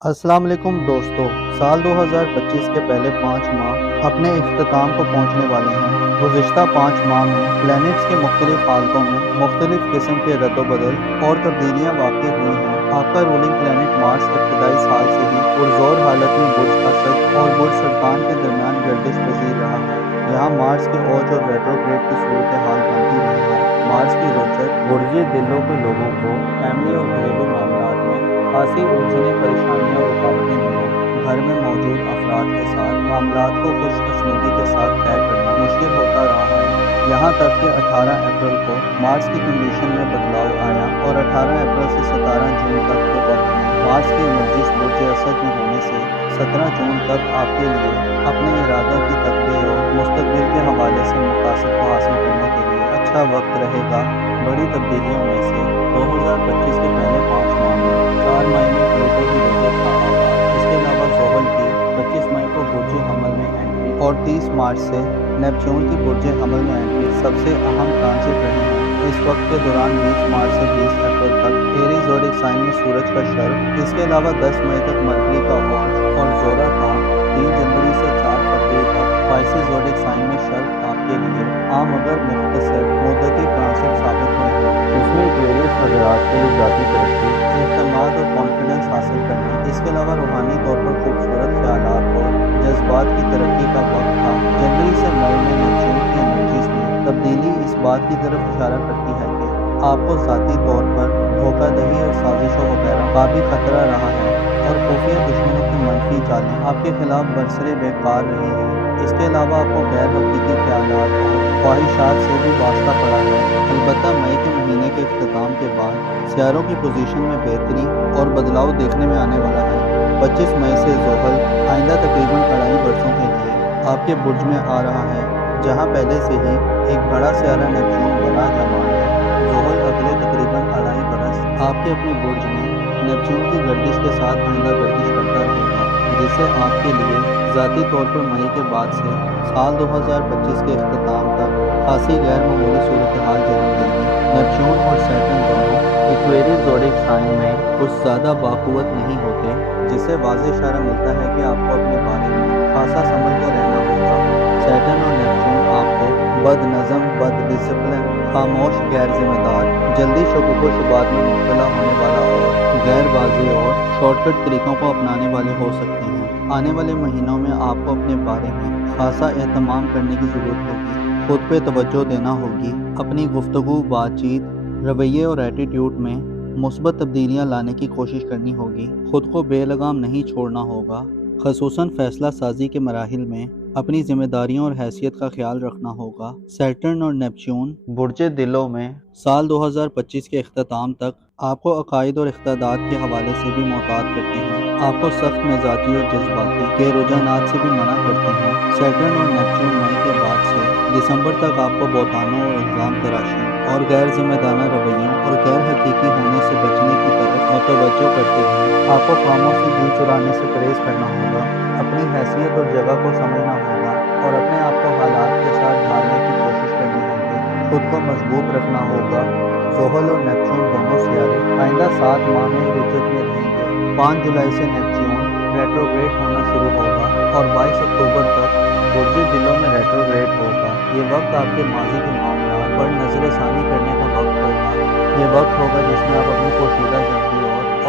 अस्सलाम वालेकुम दोस्तों। साल 2025 के पहले 5 माह अपने इख्तिताम को पहुंचने वाले हैं। गुज़िश्ता 5 माह में प्लैनेट्स के मुख्तलिफ हालतों में मुख्तलिफ किस्म के रद्द-ओ-बदल और तब्दीलियाँ वाक़ई हुई हैं। आपका रूलिंग प्लैनेट मार्स इब्तिदाई साल से ही पुरज़ोर हालत में बुर्ज असद और बुर्ज सरतान के दरमियान गर्दिश पज़ीर रहा है। यहाँ मार्स के औज और रेट्रोग्रेड की सूरत हाल बनती रही है। मार्स की रोचक बुर्ज दिलों के लोगों को फैमिली और घरेलू मामलात में खासी उलझने, परेशानियाँ और रुकावटें दी हैं। घर में मौजूद अफराद के साथ मामलात को खुशकिस्मती के साथ तय करना मुश्किल होता रहा है। यहाँ तक कि 18 अप्रैल को मार्स की कंडीशन में बदलाव आया और 18 अप्रैल से 17 जून तक के वक्त में मार्स की एनर्जीज बुर्ज असद में होने से 17 जून तक आपके लिए अपने इरादों की तकदीर और मुस्तकबिल के हवाले से मकासद को हासिल करने के लिए अच्छा वक्त रहेगा। बड़ी तब्दीलियों में से 2025 के पहले 5 माह में 4 मई में प्लूटो की रोटेट का आगाज, इसके अलावा ज़ोहल की 25 मई को बुर्ज हमल में एंट्री और 30 मार्च से नेपच्यून की बुर्ज हमल में एंट्री सबसे अहम ट्रांजिट रहे हैं। इस वक्त के दौरान 20 मार्च से 20 अप्रैल तक एरीज ज़ोडिक साइन में सूरज का शर्क, इसके अलावा 10 मई तक मरकरी का औज और ज़ोरा का 3 जनवरी से 4 फरवरी तक पाइसिस ज़ोडिक साइन में शर्क आपके लिए आम मगर मुख्तसर मुद्दती ट्रांसिट साबित हुए हैं। इसमें एक्वेरियस हज़रात के लिए ज़ाती तरक्की, एतमाद और कॉन्फिडेंस हासिल करने, इसके अलावा रूहानी तौर पर खूबसूरत ख्यालात और जज्बात की तरक्की का वक्त था। जनवरी से मई में नेपच्यून की एनर्जीज में तब्दीली इस बात की तरफ इशारा करती है कि आपको ज़ाती तौर पर धोखाधड़ी और साजिशों वगैरह का भी खतरा रहा है और खुफिया दुश्मनों की मनफी चालें आपके खिलाफ बरसरे बेकार रही हैं। इसके अलावा आपको गैर हकीकी ख्यालात और ख्वाहिशात से भी वास्ता पड़ा है। अलबत्ता मई के महीने के इख्तिताम के बाद सियारों की पोजीशन में बेहतरी और बदलाव देखने में आने वाला है। 25 मई से ज़ोहल आइंदा तकरीबन 2.5 बरसों के लिए आपके बुर्ज में आ रहा है, जहां पहले से ही एक बड़ा सियारा नेपच्यून बड़ा जमान है। ज़ोहल अगले तकरीबन 2.5 बरस आपके अपने बुर्ज में नेपच्यून की गर्दिश के साथ आइंदा गर्दिश करता रहेगा, जिससे आपके लिए ज़ाती तौर पर मई के बाद से साल 2025 के इख्तिताम तक खासी गैर मामूली सूरत हाल जन्म देगी। नेपच्यून और सैटर्न दोनों एक्वेरियस ज़ोडिक साइन में कुछ ज़्यादा बाक़ुव्वत नहीं होते, जिससे वाज़ेह इशारा मिलता है कि आपको अपने बारे में खासा संभल कर रहना होगा। सैटर्न और नेपच्यून आपको बदनज़म, बद डिसिप्लिन, खामोश, गैर जिम्मेदार, जल्दी शुकूक व शुबात में मुब्तला होने वाला और गैर वाज़ेह और शॉर्टकट तरीक़ों को अपनाने वाले हो सकते हैं। आने वाले महीनों में आपको अपने बारे में खासा एहतमाम करने की ज़रूरत होगी, खुद पे तवज्जो देना होगी, अपनी गुफ्तगू, बातचीत, रवैये और एटीट्यूड में मुस्बत तब्दीलियाँ लाने की कोशिश करनी होगी। खुद को बेलगाम नहीं छोड़ना होगा, ख़ुसूसन फ़ैसला साजी के मराहिल में अपनी ज़िम्मेदारियों और हैसियत का ख्याल रखना होगा। सैटर्न और नेपच्यून बुर्ज दिलों में साल 2025 के इख्तिताम तक आपको अकायद और इख्तिदात के हवाले से भी मोहतात करते हैं, आपको सख्त मिजाजी और जज्बाती के रुझानात से भी मना करते हैं। सैटर्न और नेपच्यून मई के बाद से दिसंबर तक आपको बौतानों और इल्ज़ाम तराशी और गैर जिम्मेदाराना रवैयों और गैर हकीकी होने से बचने की तरफ मुतवज्जो करते हैं। आपको कामों से जी चुराने से परहेज़ करना होगा, अपनी हैसियत और जगह को समझना होगा और अपने आप को हालात के साथ ढालने की कोशिश करनी होगी। खुद को मजबूत रखना होगा। ज़ोहल और नेपच्यून दोनों सियारे आइंदा 7 माह में रुजत में रहेंगे। 5 जुलाई से नेपच्यून रेट्रोग्रेड होना शुरू होगा और 22 अक्टूबर तक बुर्ज दिलों में रेट्रोग्रेड होगा। ये वक्त आपके माजी के मामलों पर नज़रसानी करने का वक्त होगा। ये वक्त होगा जिसमें आप अपनी पोशीदा ज़िंदगी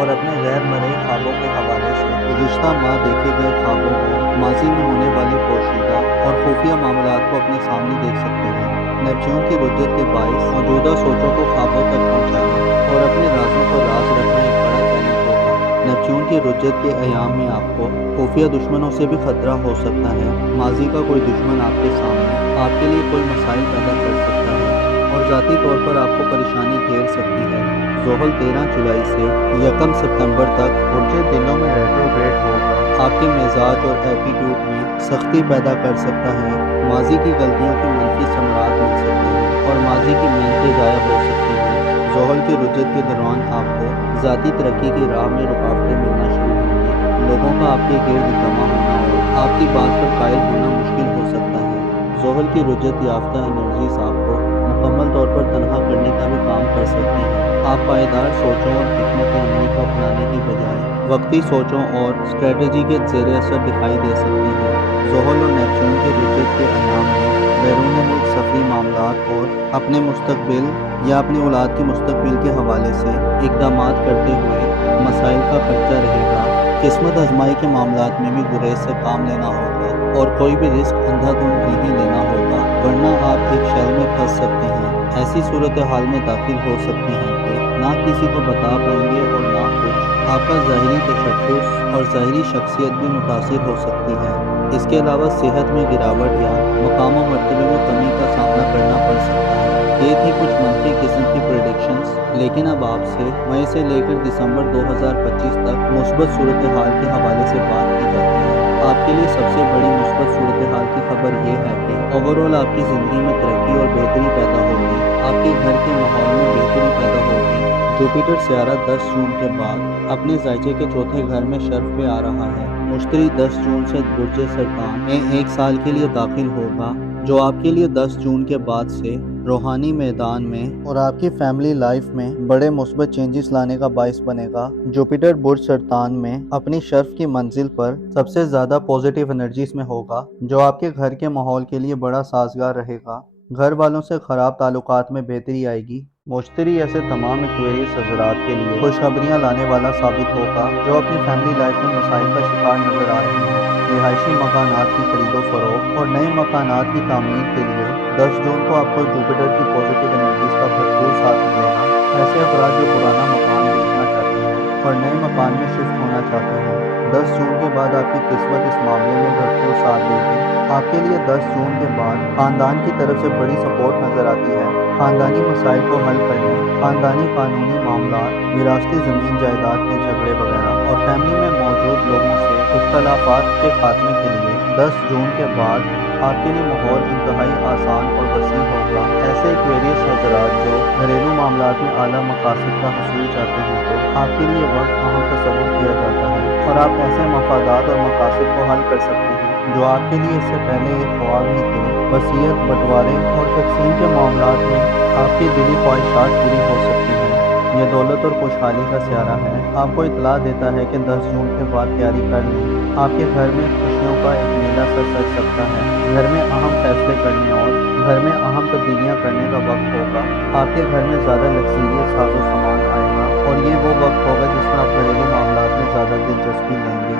और अपने गैर मरई ख्वाबों के हवाले से गुज़िश्ता माह देखे गए ख्वाबों को, माजी में होने वाली पोशीदा और खुफिया मामलात को अपने सामने देख सकते हैं। नेपच्यून की रुजत के बाइस मौजूदा सोचों को ख्वाबों तक पहुँचाना और अपने राजों को राज रखना एक बड़ा चैलेंज होगा। नेपच्यून की रुजत के अयाम में आपको खुफिया दुश्मनों से भी खतरा हो सकता है। माजी का कोई दुश्मन आपके सामने आपके लिए कोई मसाइल पैदा कर सकता है और ज़ाती तौर पर आपको परेशानी घेर सकती है। ज़ोहल 13 जुलाई से 1 सितंबर तक बुर्ज दिलों में रेट्रोग्रेड होगा, आपके मिजाज और एटीट्यूड में सख्ती पैदा कर सकता है। माजी की गलतियों के मनफी समरात मिल सकते हैं और माजी की मेहनतें ज़ाया हो सकती हैं। ज़ोहल की रुजत के दौरान आपको ज़ाती तरक्की की राह में रुकावटें मिलना शुरू होंगी। लोगों का आपके गिर्द जमा होना और आपकी बात पर कायल होना मुश्किल हो सकता है। ज़ोहल की रुजत याफ्ता एनर्जीज आपको मुकम्मल तौर पर तनहा करने का भी काम कर सकती हैं। आप पायदार सोचों और हिकमत अमली को अपनाने की बजाय वक्ती सोचों और स्ट्रेटजी के ज़ेर असर दिखाई दे सकते हैं। ज़ोहल और नेपच्यून के रुजत के अयाम में बैरून मुल्क सफरी मामलात और अपने मुस्तकबिल या अपनी औलाद के मुस्तकबिल के हवाले से इक़दामात करते हुए मसाइल का खर्चा रहेगा। किस्मत आजमाई के मामलात में भी गुरेज से काम लेना होगा और कोई भी रिस्क अंधाधुंध नहीं लेना होगा, वरना आप एक शैल में फंस सकते हैं। ऐसी सूरत हाल में दाखिल हो सकते हैं कि ना किसी को बता पाएंगे और ना कुछ। आपका ज़ाहिरी तशख़्ख़ुस और ज़ाहिरी शख्सियत भी मुतासिर हो सकती है। इसके अलावा सेहत में गिरावट या मकाम व मर्तबे में कमी का सामना करना पड़ सकता है। ये थी कुछ मनफी किस्म की प्रेडिक्शंस, लेकिन अब आपसे मई से लेकर दिसंबर 2025 तक मुस्बत सूरत हाल के हवाले से बात की जाती है। आपके लिए सबसे बड़ी मुस्बत सूरत हाल की खबर ये है कि ओवरऑल आपकी ज़िंदगी में तरक्की और बेहतरी पैदा होगी। आपके घर के माहौल में बेहतरी पैदा होगी। जुपिटर सियारा 10 जून के बाद अपने ज़ायचे के चौथे घर में शर्फ पे आ रहा है। मुश्तरी 10 जून से बुर्ज सरतान में 1 साल के लिए दाखिल होगा, जो आपके लिए 10 जून के बाद से रूहानी मैदान में और आपकी फैमिली लाइफ में बड़े मुस्बत चेंजेस लाने का बाइस बनेगा। जुपिटर बुर्ज सरतान में अपनी शर्फ की मंजिल पर सबसे ज़्यादा पॉजिटिव एनर्जीज में होगा, जो आपके घर के माहौल के लिए बड़ा साजगार रहेगा। घर वालों से ख़राब ताल्लुकात में बेहतरी आएगी। मुश्तरी ऐसे तमाम एक्वेरियस हज़रात के लिए खुशखबरियाँ लाने वाला साबित होगा, जो अपनी फैमिली लाइफ में मसाइल का शिकार नजर आ रहे हैं। रिहायशी मकानात की खरीदो फरोख्त और नए मकानात की तामीर के लिए 10 जून को आपको जुपिटर की पॉजिटिव एनर्जीज का भरपूर साथ मिलेगा। ऐसे अफराद जो पुराना मकान बेचना चाहते हैं और नए मकान में शिफ्ट होना चाहते हैं, 10 जून के बाद आपकी किस्मत इस मामले में भरपूर साथ देगी। आपके लिए 10 जून के बाद खानदान की तरफ से बड़ी सपोर्ट नजर आती है। खानदानी मसाइल को हल करने, खानदानी कानूनी मामला, विरासती ज़मीन जायदाद के झगड़े वगैरह और फैमिली में मौजूद लोगों से इख्तलाफात के खात्मे के लिए 10 जून के बाद आपके लिए माहौल इंतहाई आसान और वसीह होगा। ऐसे एक्वेरियस हज़रात जो घरेलू मामलात में आला मकासद का हसूल चाहते हैं, तो आपके लिए वक्त अहम तस्वुर किया जाता है और आप ऐसे मफादात और मकासद को हल कर सकते हैं जो आपके लिए इससे पहले एक ख्वाब ही थे। वसीयत, बंटवारे और तकसीम के मामलात में आपकी दिली ख्वाहिशात पूरी हो सकती हैं। ये दौलत और खुशहाली का सियारा है। आपको इतला देता है कि 10 जून के बाद तैयारी कर लें। आपके घर में खुशियों का एक मेला सा सज सकता है। घर में अहम फैसले करने और घर में अहम तब्दीलियाँ करने का वक्त होगा। आपके घर में ज़्यादा लग्जरियस साजो सामान आएगा और ये वो वक्त होगा जिसमें आप घरेलू मामलात में ज़्यादा दिलचस्पी लेंगे।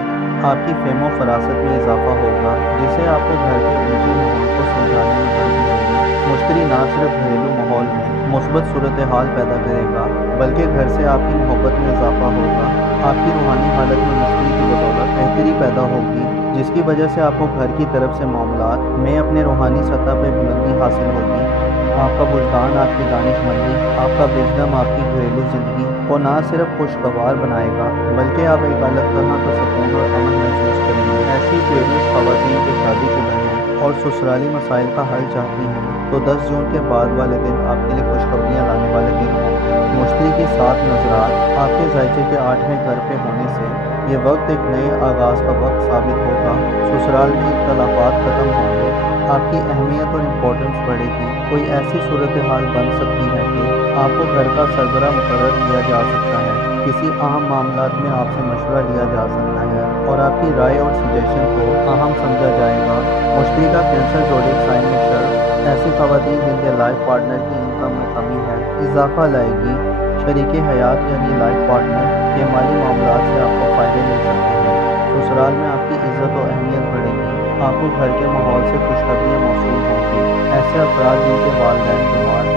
आपकी फेमो फरासत में इजाफा होगा, जिससे आपको घर के ऊंचे माहौल को समझाने में मदद मिलेगी। मुश्तरी ना सिर्फ घरेलू माहौल में मुस्बत सूरत हाल पैदा करेगा, बल्कि घर से आपकी मोहब्बत में इजाफा होगा। आपकी रूहानी हालत में मुश्तरी की बदौलत बेहतरी पैदा होगी, जिसकी वजह से आपको घर की तरफ से मामलात में अपने रूहानी सतह पर बुलंदी हासिल होगी। आपका बुल्तान, आपकी दानिशमंदी, आपका विज़डम आपकी घरेलू ज़िंदगी को ना सिर्फ खुशगवार बनाएगा, बल्कि आप एक अलग तरह का सुकून और अमन महसूस करेंगे। ऐसी एक्वेरियस ख़वातीन जो शादीशुदा हैं और ससुराली मसाइल का हल चाहती हैं, तो 10 जून के बाद वाले दिन आपके लिए खुशखबरियाँ लाने वाले दिन होंगे। मुश्तरी के साथ नजरात आपके ज़ायचे के 8वें घर पे होने से ये वक्त एक नए आगाज़ का वक्त साबित होगा। ससुराल में इख्तलाफात ख़त्म होंगे, आपकी अहमियत और इम्पोर्टेंस बढ़ेगी। कोई ऐसी सूरत हाल बन सकती है कि आपको घर का सरबरा मुकर्रर किया जा सकता है। किसी अहम मामलात में आपसे मशवरा लिया जा सकता है और आपकी राय और सजेशन को अहम समझा जाएगा। मुश्तरी का कैंसर ज़ोडिएक साइन में शर्फ ऐसी ख़वातीन जिनके लाइफ पार्टनर की इनकम में कमी है इजाफा लाएगी। शरीके हयात यानी लाइफ पार्टनर के माली मामलात से आपको फ़ायदे मिल सकते हैं। ससुराल में आपकी इज़्ज़त और अहमियत बढ़ेगी। आपको घर के माहौल से खुशखबरियाँ मौसूल होंगी। ऐसे अफराद जिनके वालिदैन बीमार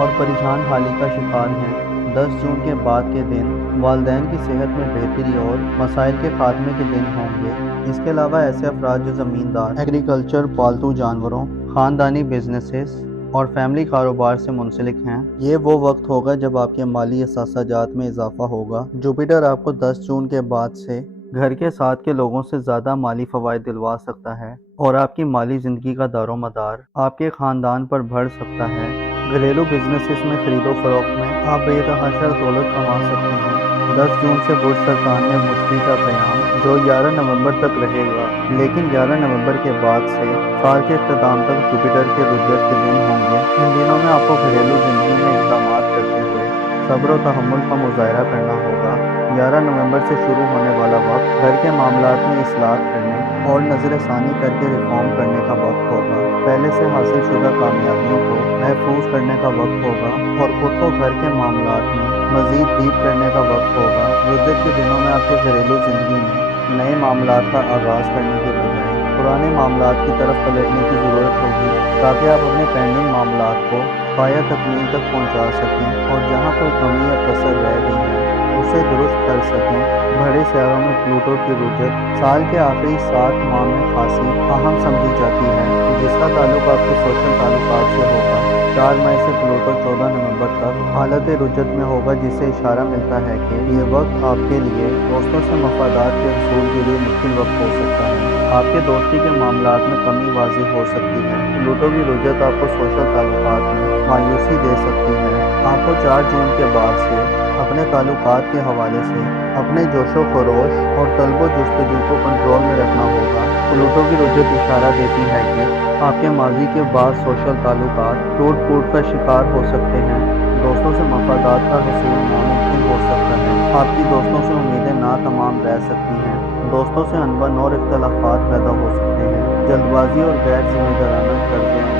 और परेशान हाली का शिकार हैं, 10 जून के बाद के दिन वालिदैन की सेहत में बेहतरी और मसाइल के खात्मे के दिन होंगे। इसके अलावा ऐसे अफराद जो ज़मींदार, एग्रीकल्चर, पालतू जानवरों, ख़ानदानी बिजनेसेस और फैमिली कारोबार से मुंसलिक हैं, ये वो वक्त होगा जब आपके माली असासाजात में इजाफा होगा। जुपिटर आपको 10 जून के बाद से घर के साथ के लोगों से ज़्यादा माली फ़वाइद दिलवा सकता है और आपकी माली ज़िंदगी का दारोमदार आपके ख़ानदान पर बढ़ सकता है। घरेलू बिजनेसेस में खरीदो फरोख्त में आप बेतहाशा दौलत कमा सकते हैं। 10 जून से बुर्ज सरतान में मुश्तरी का क़याम जो 11 नवंबर तक रहेगा, लेकिन 11 नवंबर के बाद से साल के इख्तिताम तक जुपिटर के रुजत के दिन होंगे। इन दिनों में आपको घरेलू ज़िंदगी में इक़दामात करते हुए सब्र और तहम्मुल का मुज़ाहरा करना होगा। 11 नवंबर से शुरू होने वाला वक्त घर के मामलात में इस्लाह करने और नजर ثانی کر کے ریفارم کرنے کا وقت ہوگا۔ پہلے سے حاصل شدہ کامیابیوں کو محفوظ کرنے کا وقت ہوگا اور خود کو گھر کے معاملات میں مزید ڈیپ کرنے کا وقت ہوگا۔ رجت کے دنوں میں آپ کے گھریلو زندگی میں نئے معاملات کا آغاز کرنے کے بجائے پرانے معاملات کی طرف پلٹنے کی ضرورت ہوگی تاکہ آپ اپنے پینڈنگ معاملات کو پایہ تکمیل تک پہنچا سکیں اور جہاں کوئی کمی یا کسر رہ گئی ہے اسے درست کر سکیں۔ بڑے سیاروں میں پلوٹو کی رجت سال کے آخری 7 ماہ میں خاصی اہم سمجھی جاتی ہے، جس کا تعلق آپ کے سوشل تعلقات سے ہوگا۔ 4 مئی سے پلوٹو 14 نومبر تک حالت رجت میں ہوگا، جس سے اشارہ ملتا ہے کہ یہ وقت آپ کے لیے دوستوں سے مفادات کے حصول کے لیے مشکل وقت ہو سکتا ہے۔ آپ کے دوستی کے معاملات میں کمی واضح ہو سکتی ہے۔ پلوٹو کی رجت آپ کو سوشل تعلقات میں مایوسی دے سکتی ہے۔ آپ کو 4 جون کے بعد سے اپنے تعلقات کے حوالے سے اپنے جوش و خروش اور طلب و جستجو کو کنٹرول میں رکھنا ہوگا۔ پلوٹو کی رجت اشارہ دیتی ہے کہ آپ کے ماضی کے بعض سوشل تعلقات ٹوٹ پھوٹ کا شکار ہو سکتے ہیں۔ دوستوں سے مفادات کا حصول ناممکن ہو سکتا ہے۔ آپ کی دوستوں سے امیدیں ناتمام رہ سکتی ہیں۔ دوستوں سے انبن اور اختلافات پیدا ہو سکتے ہیں۔ جلد بازی اور غیر ذمہ دارانہ طرز عمل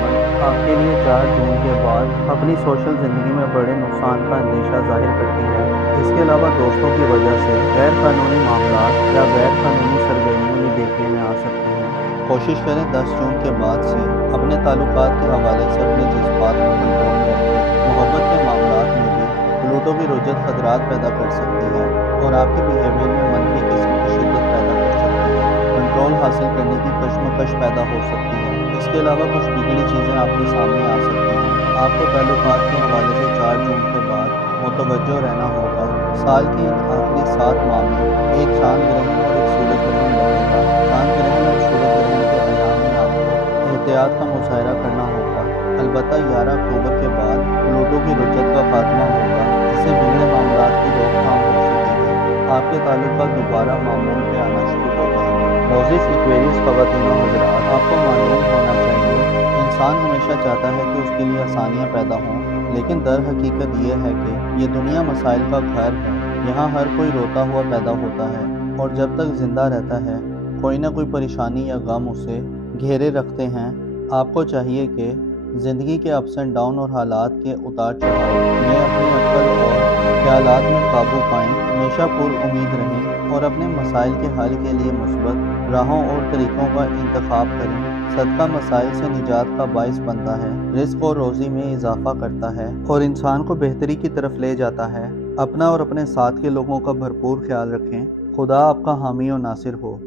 آپ کے لیے 4 جون کے بعد اپنی سوشل زندگی میں بڑے نقصان کا اندیشہ ظاہر کرتی ہے۔ اس کے علاوہ دوستوں کی وجہ سے غیر قانونی معاملات یا غیر قانونی سرگرمیوں میں دیکھنے میں آ سکتی ہیں۔ کوشش کریں 10 جون کے بعد سے اپنے تعلقات کے حوالے سے اپنے جذبات کو کنٹرول میں رکھیں۔ محبت کے معاملات میں بھی پلوٹو کی رجت خطرات پیدا کر سکتی ہے اور آپ کے بیہیویئر میں منفی قسم کی شدت پیدا کر سکتی ہے۔ کنٹرول حاصل کرنے کی کشمکش پیدا ہو سکتی ہے۔ اس کے علاوہ کچھ بگڑی چیزیں آپ کے سامنے آ سکتی ہیں۔ آپ کو تعلقات کے حوالے سے 4 جون کے بعد متوجہ رہنا ہوگا۔ سال کے ان آخری 7 ماہ میں ایک چاند گرہن اور ایک سورج گرہن لگے گا۔ چاند گرہن اور سورج گرہن کے ایام میں آپ کو احتیاط کا مظاہرہ کرنا ہوگا۔ البتہ 11 اکتوبر کے بعد پلوٹو کی رجت کا خاتمہ ہوگا، جس سے بگڑے معاملات کی روک تھام ہو سکے گی۔ آپ کے تعلقات دوبارہ معمول پہ آنا شروع ہو جائیں گے۔ موزس ایکویریس خواتین و حضرات، آپ کو معلوم ہونا چاہیے انسان ہمیشہ چاہتا ہے کہ اس کے لیے آسانیاں پیدا ہوں، لیکن در حقیقت یہ ہے کہ یہ دنیا مسائل کا گھر ہے۔ یہاں ہر کوئی روتا ہوا پیدا ہوتا ہے اور جب تک زندہ رہتا ہے کوئی نہ کوئی پریشانی یا غم اسے گھیرے رکھتے ہیں۔ آپ کو چاہیے کہ زندگی کے اپس اینڈ ڈاؤن اور حالات کے اتار چڑھاؤ میں اپنی عقل اور خیالات میں قابو پائیں، ہمیشہ پر امید رہیں اور اپنے مسائل کے حل کے لیے مثبت راہوں اور طریقوں کا انتخاب کریں۔ صدقہ مسائل سے نجات کا باعث بنتا ہے، رزق اور روزی میں اضافہ کرتا ہے اور انسان کو بہتری کی طرف لے جاتا ہے۔ اپنا اور اپنے ساتھ کے لوگوں کا بھرپور خیال رکھیں۔ خدا آپ کا حامی و ناصر ہو۔